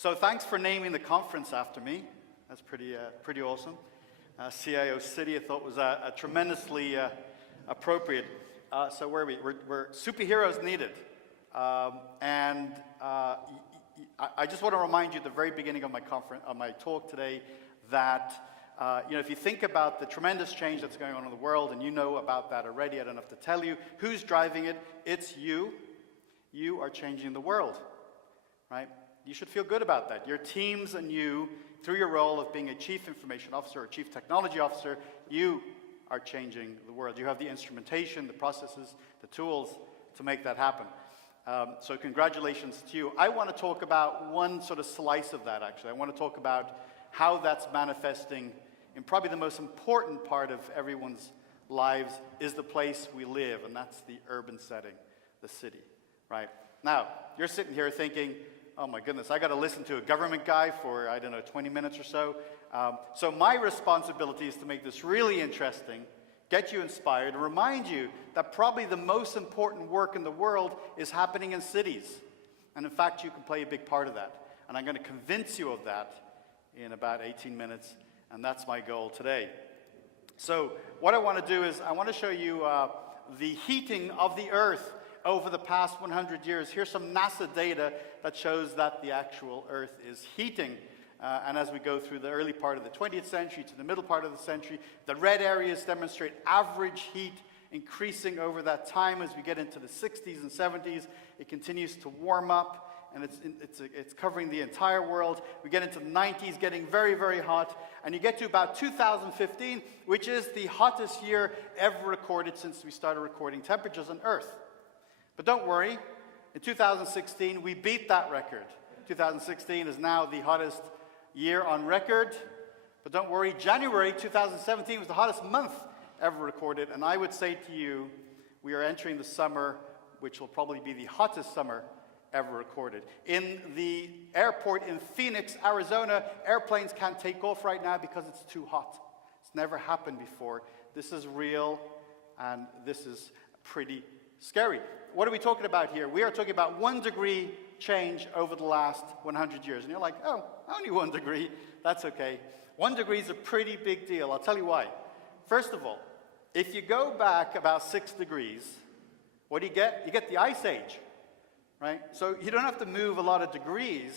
So thanks for naming the conference after me. That's pretty awesome. CIOCITY I thought was a tremendously appropriate. So where are we? We're superheroes needed. I just want to remind you at the very beginning of my talk today that if you think about the tremendous change that's going on in the world, and you know about that already, I don't have to tell you who's driving it. It's you. You are changing the world, right? You should feel good about that. Your teams and you, through your role of being a chief information officer or chief technology officer, you are changing the world. You have the instrumentation, the processes, the tools to make that happen. So congratulations to you. I want to talk about one sort of slice of that, actually. I want to talk about how that's manifesting in probably the most important part of everyone's lives is the place we live, and that's the urban setting, the city, right? Now, you're sitting here thinking, oh my goodness, I got to listen to a government guy for, I don't know, 20 minutes or so. So my responsibility is to make this really interesting, get you inspired, and remind you that probably the most important work in the world is happening in cities. And in fact, you can play a big part of that. And I'm going to convince you of that in about 18 minutes, and that's my goal today. So what I want to do is I want to show you the heating of the Earth over the past 100 years. Here's some NASA data that shows that the actual Earth is heating. And as we go through the early part of the 20th century to the middle part of the century, the red areas demonstrate average heat increasing over that time. As we get into the 60s and 70s, it continues to warm up, and it's covering the entire world. We get into the 90s, getting very, very hot, and you get to about 2015, which is the hottest year ever recorded since we started recording temperatures on Earth. But don't worry, in 2016, we beat that record. 2016 is now the hottest year on record. But don't worry, January 2017 was the hottest month ever recorded. And I would say to you, we are entering the summer, which will probably be the hottest summer ever recorded. In the airport in Phoenix, Arizona, airplanes can't take off right now because it's too hot. It's never happened before. This is real, and this is pretty scary. What are we talking about here? We are talking about 1 degree change over the last 100 years. And you're like, oh, only 1 degree. That's okay. 1 degree is a pretty big deal. I'll tell you why. First of all, if you go back about 6 degrees, what do you get? You get the Ice Age, right? So you don't have to move a lot of degrees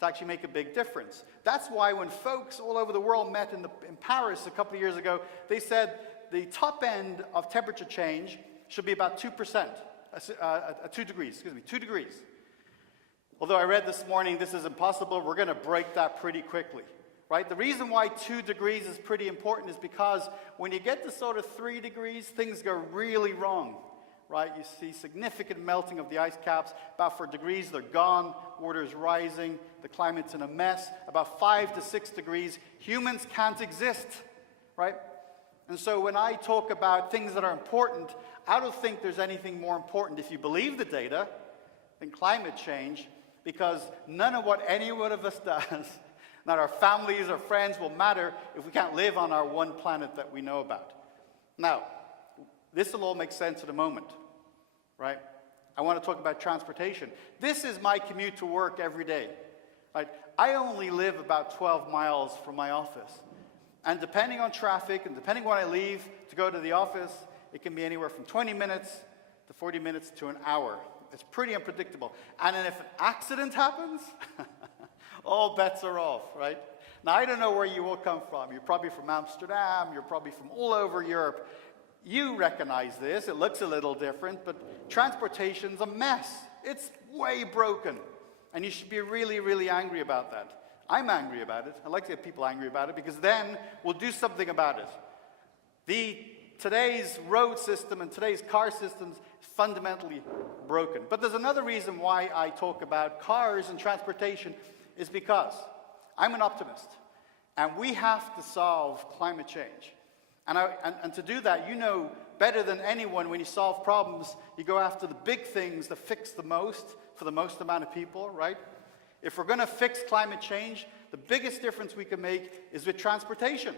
to actually make a big difference. That's why when folks all over the world met in Paris a couple of years ago, they said the top end of temperature change should be about 2%. 2 degrees, 2 degrees. Although I read this morning this is impossible, we're going to break that pretty quickly, right? The reason why 2 degrees is pretty important is because when you get to sort of 3 degrees, things go really wrong, right? You see significant melting of the ice caps. About 4 degrees, they're gone. Water is rising. The climate's in a mess. About 5 to 6 degrees, humans can't exist, right? And so when I talk about things that are important, I don't think there's anything more important, if you believe the data, than climate change, because none of what any one of us does, not our families or friends, will matter if we can't live on our one planet that we know about. Now, this will all make sense in a moment, right? I want to talk about transportation. This is my commute to work every day, right? I only live about 12 miles from my office. And depending on traffic and depending when I leave to go to the office, it can be anywhere from 20 minutes to 40 minutes to an hour. It's pretty unpredictable. And then if an accident happens, all bets are off, right? Now, I don't know where you all come from. You're probably from Amsterdam. You're probably from all over Europe. You recognize this. It looks a little different, but transportation's a mess. It's way broken. And you should be really, really angry about that. I'm angry about it. I like to get people angry about it because then we'll do something about it. Today's road system and today's car systems is fundamentally broken. But there's another reason why I talk about cars and transportation is because I'm an optimist. And we have to solve climate change. And to do that, you know better than anyone, when you solve problems, you go after the big things that fix the most for the most amount of people, right? If we're going to fix climate change, the biggest difference we can make is with transportation.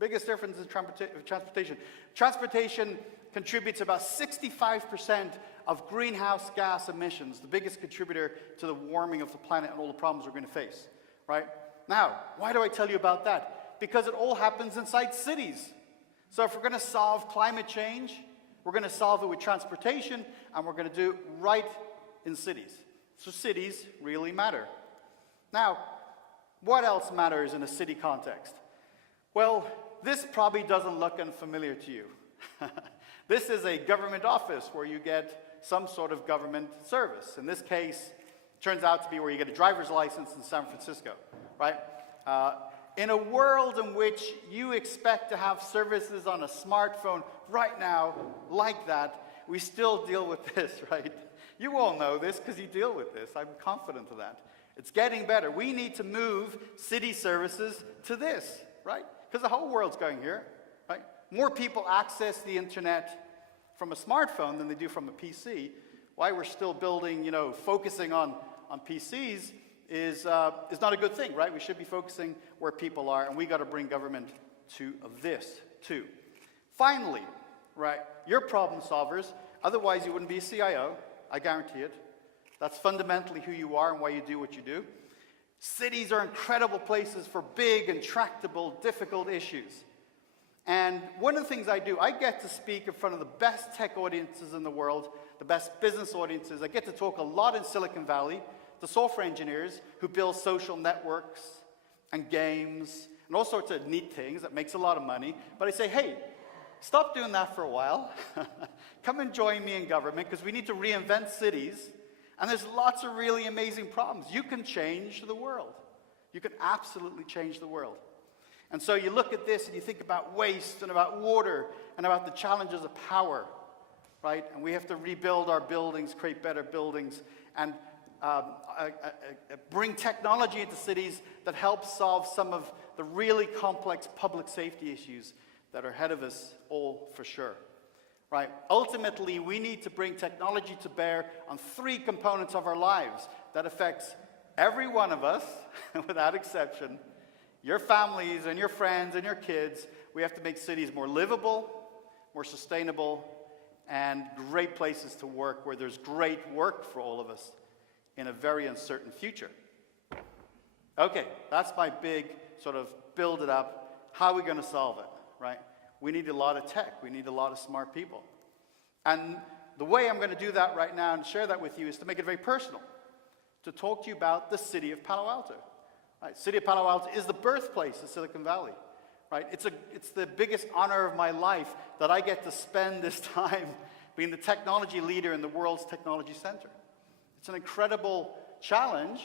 Biggest difference in transportation. Transportation contributes about 65% of greenhouse gas emissions, the biggest contributor to the warming of the planet and all the problems we're going to face, right? Now, why do I tell you about that? Because it all happens inside cities. So if we're going to solve climate change, we're going to solve it with transportation, and we're going to do it right in cities. So cities really matter. Now, what else matters in a city context? Well, this probably doesn't look unfamiliar to you. This is a government office where you get some sort of government service. In this case, it turns out to be where you get a driver's license in San Francisco, right? In a world in which you expect to have services on a smartphone right now, like that, we still deal with this, right? You all know this because you deal with this. I'm confident of that. It's getting better. We need to move city services to this, right? Because the whole world's going here, right? More people access the internet from a smartphone than they do from a PC. Why we're still building, focusing on PCs is not a good thing, right? We should be focusing where people are, and we got to bring government to this too. Finally, right? You're problem solvers. Otherwise, you wouldn't be a CIO. I guarantee it. That's fundamentally who you are and why you do what you do. Cities are incredible places for big, intractable, difficult issues. And one of the things I do, I get to speak in front of the best tech audiences in the world, the best business audiences. I get to talk a lot in Silicon Valley to software engineers who build social networks and games and all sorts of neat things that makes a lot of money. But I say, hey, stop doing that for a while. Come and join me in government because we need to reinvent cities. And there's lots of really amazing problems. You can change the world. You can absolutely change the world. And so you look at this and you think about waste and about water and about the challenges of power, right? And we have to rebuild our buildings, create better buildings, and bring technology into cities that help solve some of the really complex public safety issues that are ahead of us all for sure. Right? Ultimately, we need to bring technology to bear on 3 components of our lives that affects every one of us, without exception, your families and your friends and your kids. We have to make cities more livable, more sustainable, and great places to work where there's great work for all of us in a very uncertain future. Okay, that's my big sort of build it up. How are we going to solve it, right? We need a lot of tech. We need a lot of smart people. And the way I'm going to do that right now and share that with you is to make it very personal, to talk to you about the city of Palo Alto. Right? City of Palo Alto is the birthplace of Silicon Valley. Right? It's the biggest honor of my life that I get to spend this time being the technology leader in the world's technology center. It's an incredible challenge,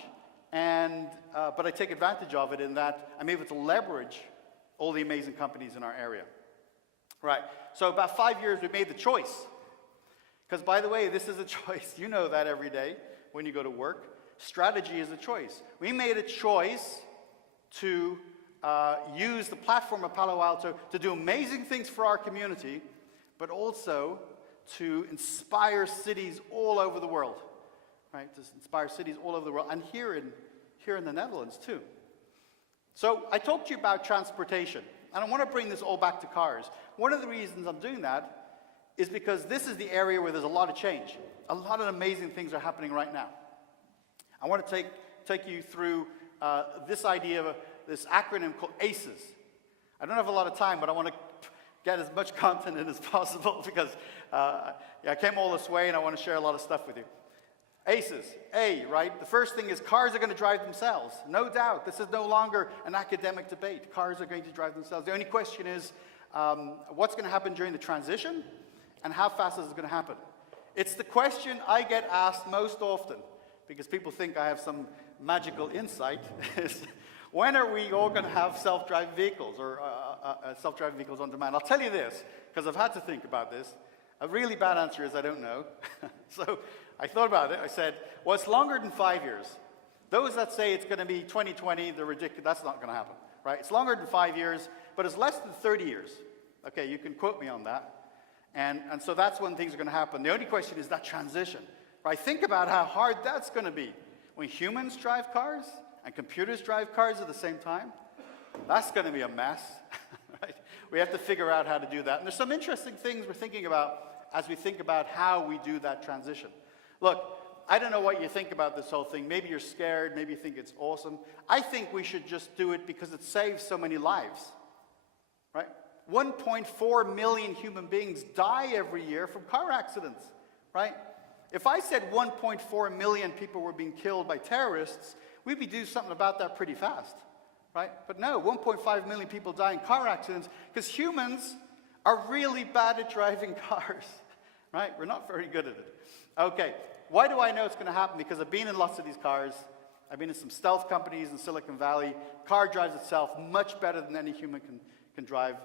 but I take advantage of it in that I'm able to leverage all the amazing companies in our area. Right, so about 5 years we made the choice. Because by the way, this is a choice. You know that every day when you go to work. Strategy is a choice. We made a choice to use the platform of Palo Alto to do amazing things for our community, but also to inspire cities all over the world. Right, to inspire cities all over the world, and here in the Netherlands too. So I talked to you about transportation. And I want to bring this all back to cars. One of the reasons I'm doing that is because this is the area where there's a lot of change. A lot of amazing things are happening right now. I want to take you through this idea of this acronym called ACES. I don't have a lot of time, but I want to get as much content in as possible because I came all this way and I want to share a lot of stuff with you. ACES, A, right? The first thing is cars are going to drive themselves. No doubt. This is no longer an academic debate. Cars are going to drive themselves. The only question is what's going to happen during the transition and how fast is it going to happen? It's the question I get asked most often because people think I have some magical insight. Is when are we all going to have self-driving vehicles or self-driving vehicles on demand? I'll tell you this because I've had to think about this. A really bad answer is I don't know. So I thought about it. I said, well, it's longer than 5 years. Those that say it's going to be 2020, they're ridiculous. That's not going to happen, right? It's longer than 5 years, but it's less than 30 years. Okay, you can quote me on that. And so that's when things are going to happen. The only question is that transition, right? Think about how hard that's going to be. When humans drive cars and computers drive cars at the same time, that's going to be a mess, right? We have to figure out how to do that. And there's some interesting things we're thinking about as we think about how we do that transition. Look, I don't know what you think about this whole thing. Maybe you're scared, maybe you think it's awesome. I think we should just do it because it saves so many lives, right? 1.4 million human beings die every year from car accidents, right? If I said 1.4 million people were being killed by terrorists, we'd be doing something about that pretty fast, right? But no, 1.5 million people die in car accidents because humans are really bad at driving cars, right? We're not very good at it. Okay, why do I know it's going to happen? Because I've been in lots of these cars. I've been in some stealth companies in Silicon Valley. Car drives itself much better than any human can drive.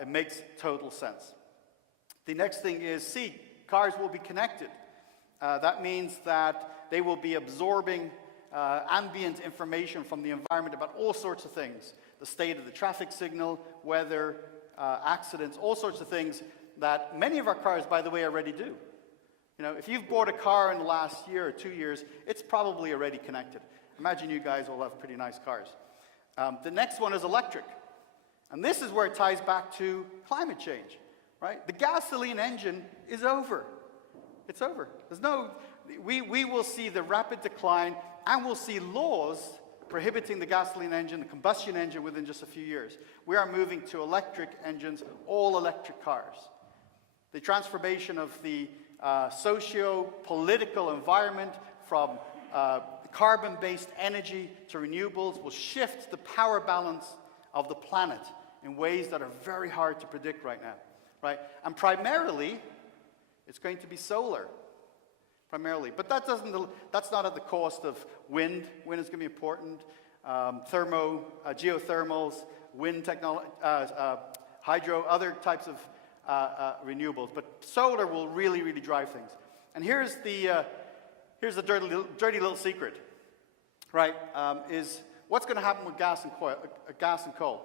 It makes total sense. The next thing is, C, cars will be connected. That means that they will be absorbing ambient information from the environment about all sorts of things. The state of the traffic signal, weather, accidents, all sorts of things that many of our cars, by the way, already do. You know, if you've bought a car in the last year or 2 years, it's probably already connected. Imagine you guys all have pretty nice cars. The next one is electric. And this is where it ties back to climate change, right? The gasoline engine is over. It's over. There's no, we will see the rapid decline, and we'll see laws prohibiting the gasoline engine, the combustion engine, within just a few years. We are moving to electric engines, all electric cars. The transformation of the socio-political environment from carbon-based energy to renewables will shift the power balance of the planet in ways that are very hard to predict right now, right? And primarily, it's going to be solar, primarily. But that's not at the cost of wind. Wind is going to be important. Geothermals, wind technology, hydro, other types of renewables. But solar will really, really drive things. And here's the dirty little secret, right? Is what's going to happen with gas and coal?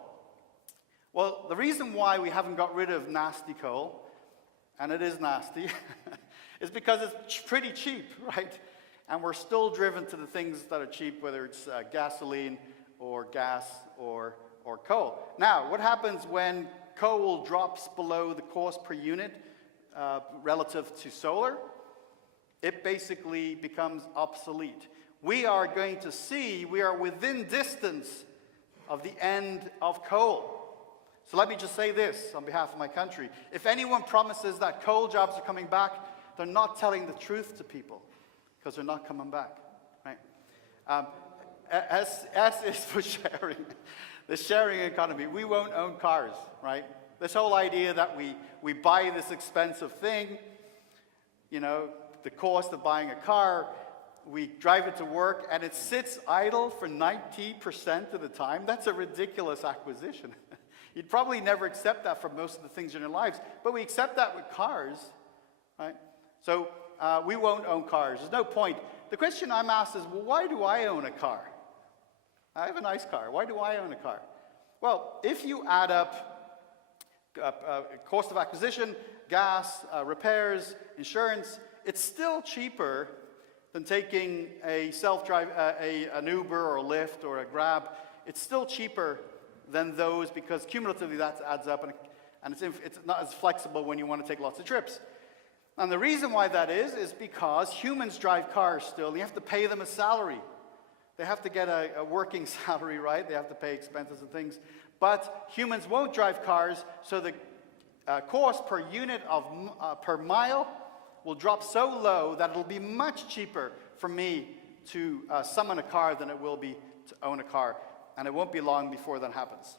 Well, the reason why we haven't got rid of nasty coal, and it is nasty, is because it's pretty cheap, right? And we're still driven to the things that are cheap, whether it's gasoline or gas or coal. Now, what happens when coal drops below the cost per unit relative to solar? It basically becomes obsolete. We are going to see, we are within distance of the end of coal. So let me just say this on behalf of my country. If anyone promises that coal jobs are coming back, they're not telling the truth to people, because they're not coming back, right? S is for sharing. The sharing economy. We won't own cars, right? This whole idea that we buy this expensive thing, you know, the cost of buying a car, we drive it to work, and it sits idle for 90% of the time. That's a ridiculous acquisition. You'd probably never accept that for most of the things in your lives, but we accept that with cars, right? So we won't own cars. There's no point. The question I'm asked is, well, why do I own a car? I have a nice car. Why do I own a car? Well, if you add up cost of acquisition, gas, repairs, insurance, it's still cheaper than taking a self-drive, an Uber or a Lyft or a Grab. It's still cheaper than those because cumulatively that adds up, and it's not as flexible when you want to take lots of trips. And the reason why that is because humans drive cars still, and you have to pay them a salary. They have to get a working salary, right? They have to pay expenses and things. But humans won't drive cars, so the cost per unit of per mile will drop so low that it'll be much cheaper for me to summon a car than it will be to own a car. And it won't be long before that happens.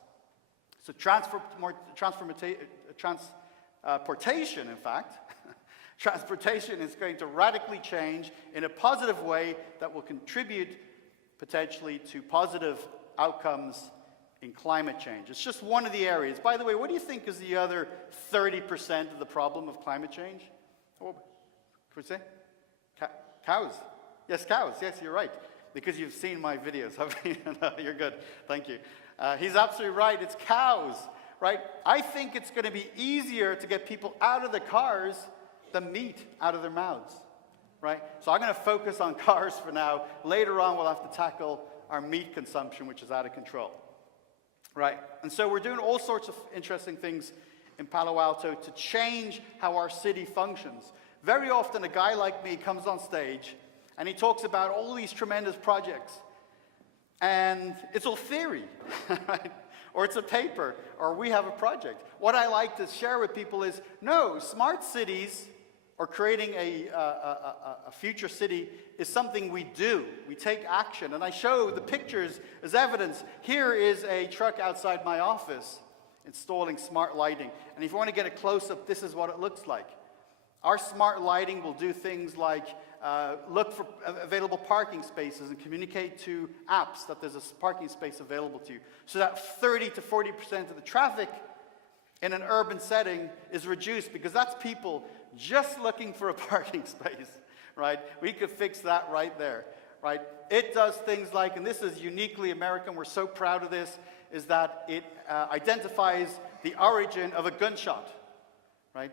So transportation, in fact, transportation is going to radically change in a positive way that will contribute potentially to positive outcomes in climate change. It's just one of the areas. By the way, what do you think is the other 30% of the problem of climate change? What would you say? Cows. Yes, cows. Yes, you're right. Because you've seen my videos. No, you're good. Thank you. He's absolutely right. It's cows, right? I think it's going to be easier to get people out of the cars than meat out of their mouths, right? So I'm going to focus on cars for now. Later on, we'll have to tackle our meat consumption, which is out of control, right? And so we're doing all sorts of interesting things in Palo Alto to change how our city functions. Very often a guy like me comes on stage and he talks about all these tremendous projects. And it's all theory, right? Or it's a paper, or we have a project. What I like to share with people is, no, smart cities or creating a future city is something we do. We take action. And I show the pictures as evidence. Here is a truck outside my office installing smart lighting. And if you want to get a close-up, this is what it looks like. Our smart lighting will do things like look for available parking spaces and communicate to apps that there's a parking space available to you, so that 30 to 40% of the traffic in an urban setting is reduced, because that's people just looking for a parking space, right? We could fix that right there, right? It does things like, and this is uniquely American, we're so proud of this, is that it identifies the origin of a gunshot, right?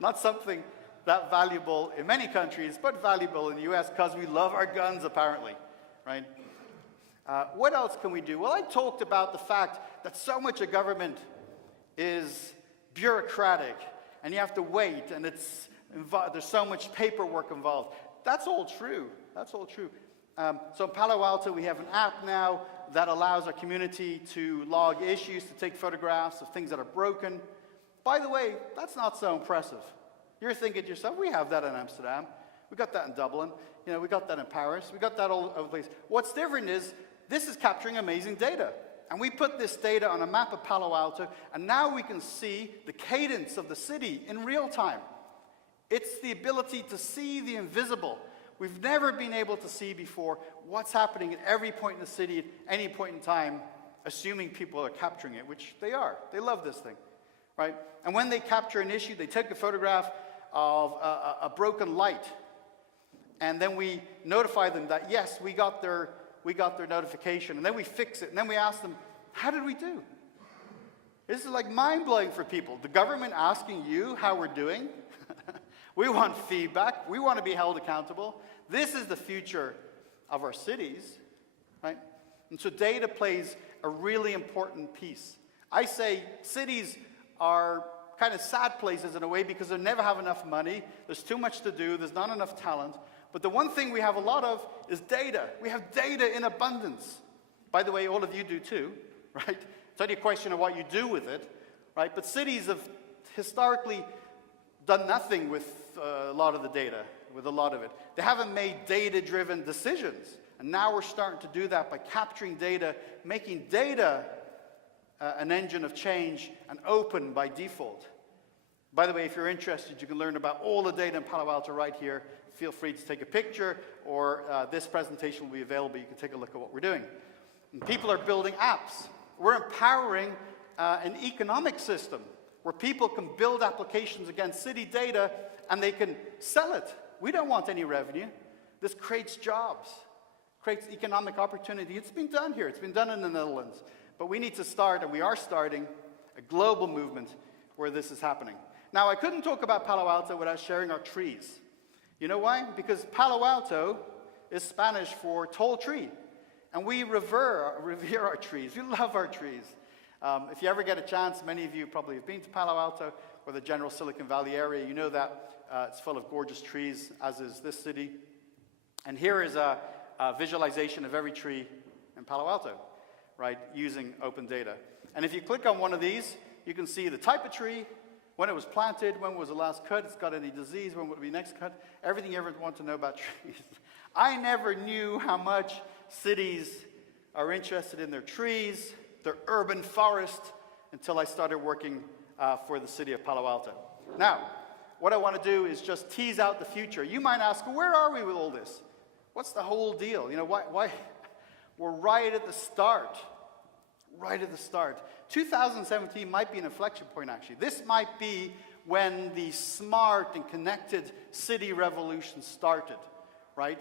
Not something that valuable in many countries, but valuable in the US because we love our guns, apparently, right? What else can we do? Well, I talked about the fact that so much of government is bureaucratic, and you have to wait, and there's so much paperwork involved. That's all true. That's all true. So in Palo Alto, we have an app now that allows our community to log issues, to take photographs of things that are broken. By the way, that's not so impressive. You're thinking to yourself, we have that in Amsterdam. We got that in Dublin. You know, we got that in Paris. We got that all over the place. What's different is this is capturing amazing data. And we put this data on a map of Palo Alto, and now we can see the cadence of the city in real time. It's the ability to see the invisible. We've never been able to see before what's happening at every point in the city at any point in time, assuming people are capturing it, which they are. They love this thing, right? And when they capture an issue, they take a photograph of a broken light, and then we notify them that, yes, we got their notification, and then we fix it, and then we ask them, how did we do? This is like mind-blowing for people. The government asking you how we're doing. We want feedback. We want to be held accountable. This is the future of our cities, right? And so data plays a really important piece. I say cities are kind of sad places in a way because they never have enough money. There's too much to do. There's not enough talent. But the one thing we have a lot of is data. We have data in abundance. By the way, all of you do too, right? It's only a question of what you do with it, right? But cities have historically done nothing with a lot of the data, with a lot of it. They haven't made data-driven decisions. And now we're starting to do that by capturing data, making data an engine of change and open by default. By the way, if you're interested, you can learn about all the data in Palo Alto right here. Feel free to take a picture, or this presentation will be available. You can take a look at what we're doing. And people are building apps. We're empowering an economic system where people can build applications against city data and they can sell it. We don't want any revenue. This creates jobs, creates economic opportunity. It's been done here. It's been done in the Netherlands. But we need to start, and we are starting, a global movement where this is happening. Now, I couldn't talk about Palo Alto without sharing our trees. You know why? Because Palo Alto is Spanish for tall tree. And we revere our trees. We love our trees. If you ever get a chance, many of you probably have been to Palo Alto or the general Silicon Valley area. You know that it's full of gorgeous trees, as is this city. And here is a visualization of every tree in Palo Alto, right, using open data. And if you click on one of these, you can see the type of tree, when it was planted, when was the last cut, it's got any disease, when would be next cut, everything you ever want to know about trees. I never knew how much cities are interested in their trees, their urban forest, until I started working for the city of Palo Alto. Now, what I want to do is just tease out the future. You might ask, where are we with all this? What's the whole deal? You know, why? We're right at the start. Right at the start. 2017 might be an inflection point, actually. This might be when the smart and connected city revolution started, right?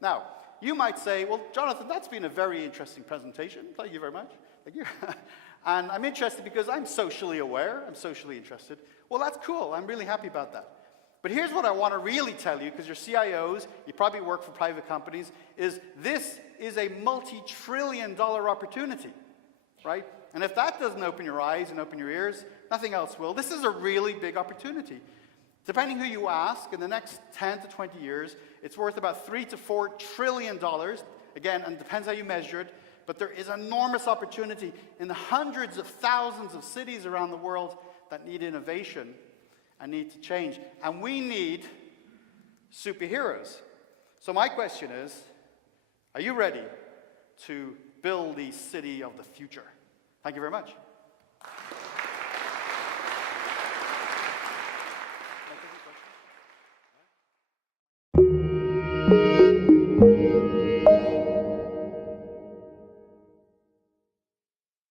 Now, you might say, well, Jonathan, that's been a very interesting presentation. Thank you very much. Thank you. And I'm interested because I'm socially aware. I'm socially interested. Well, that's cool. I'm really happy about that. But here's what I want to really tell you, because you're CIOs, you probably work for private companies, is this is a multi-trillion-dollar opportunity, right? And if that doesn't open your eyes and open your ears, nothing else will. This is a really big opportunity. Depending who you ask, in the next 10 to 20 years, it's worth about $3 to $4 trillion. Again, and it depends how you measure it, but there is enormous opportunity in the hundreds of thousands of cities around the world that need innovation and need to change. And we need superheroes. So my question is, are you ready to build the city of the future? Thank you very much.